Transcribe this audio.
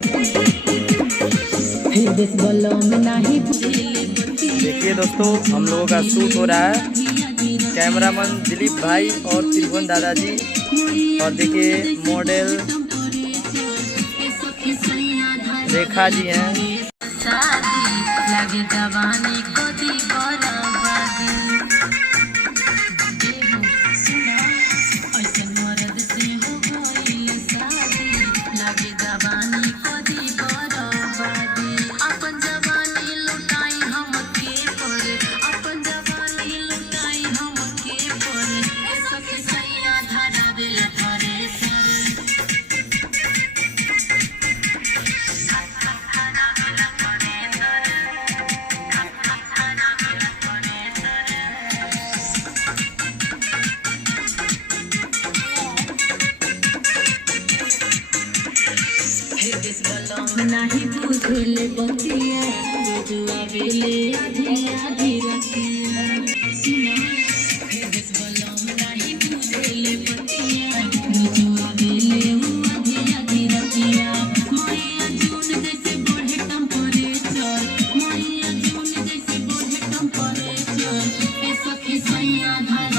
देखिए दोस्तों, हम लोगों का शूट हो रहा है। कैमरामैन दिलीप भाई और त्रिभुवन दादाजी, और देखिए मॉडल रेखा जी हैं। नहीं बुझले बतिया जुआ बेले आधी आधी रतिया सुना हे दिस बलम नहीं बुझले बतिया जुआ बेले आधी आधी रतिया मैया जून जैसे बढ़े टेंपरेचर मैया जून जैसे बढ़े टेंपरेचर ए सखी सैया धारा